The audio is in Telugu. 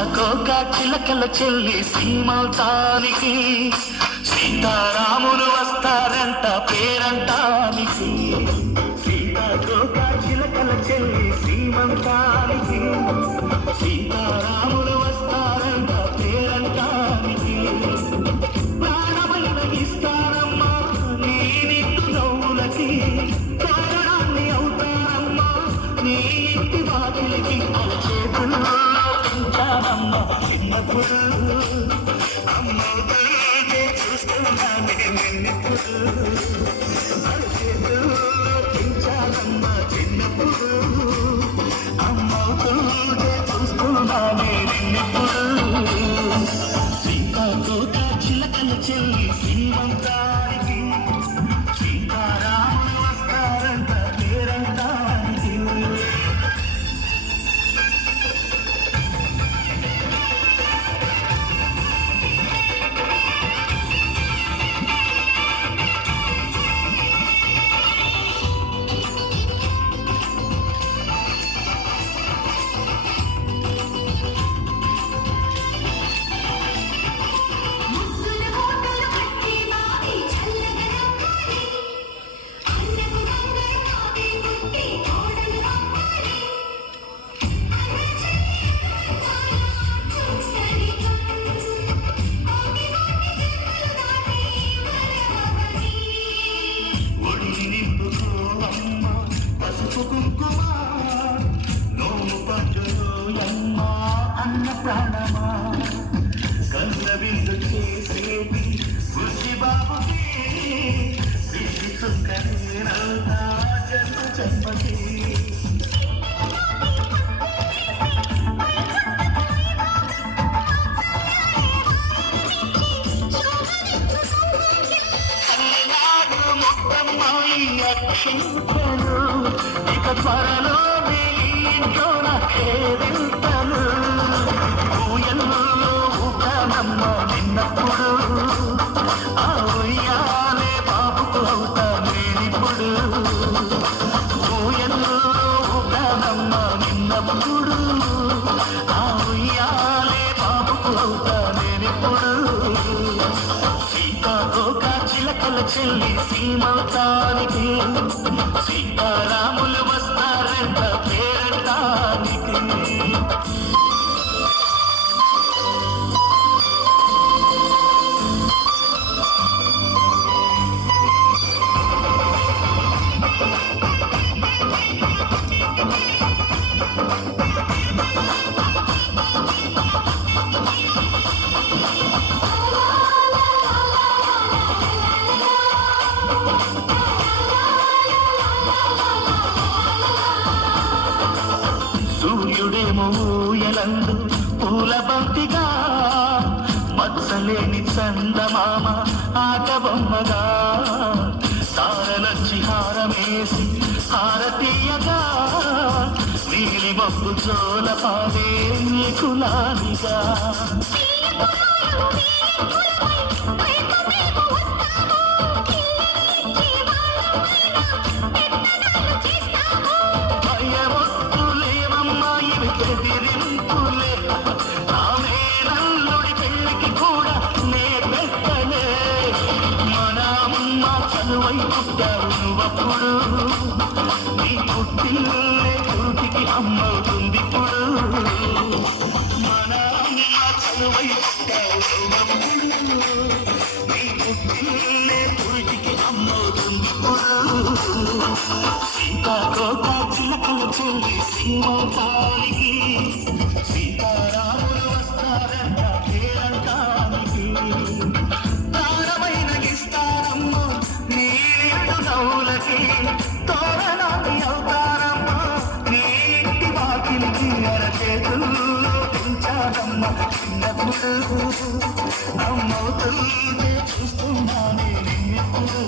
కోక చిలకల చెల్లి సీమంతానికి సీతారాములు వస్తారంట పేరంటానికి. సీతాకోక చిలకల చెల్లి సీమంతానికి సీతారాములు వస్తారంట పేరంటానికి. ప్రాణమైన ఇస్తారమ్మా నీ నవ్వులకి కారణాన్ని అవుతారమ్మా. నీ ఇంటి వాకిలికి చేతుల్లో చిన్నప్పుడు ప్రాణమా కన్న విందు చేసేది బుద్ధి బాబుకి కృషి చుక్కనేనంతా జన్మ జన్మకి ఇక త్వరలో నీ ఇంట్లో నాకేదింతలు ఊయల్లో ఊటానమ్మ నిన్నప్పుడు ఆ ఉయ్యాలే బాబుకు అవుతా నేనిప్పుడు ఊయల్లో ఊటానమ్మ నిన్నప్పుడు ఆ ఉయ్యాలే బాబుకు అవుతా నేనిప్పుడు సీతాకోక చిలకల చెల్లి సీమతానికి సీతారాములు సూర్యుడేమో ఊయలందు పూల బంతిగా మత్సలేని చందమామ ఆటబొమ్మగా. తారలొచ్చి హారమేసి హారతీయగా నీలి మబ్బు జోల పాడే కులాలిగా చదువై నీ పుట్టిల్లే పురుటికి అమ్మవుతుంది మన అమ్మ చదువై పుట్టావు నీ పుట్టిల్లే చెల్లి ఇంటి వాకిలికి అరచేతుల్లో పెంచాదమ్మ చిన్నప్పుడు అమ్మవుతుంటే చూస్తున్నానే నిన్నెప్పుడు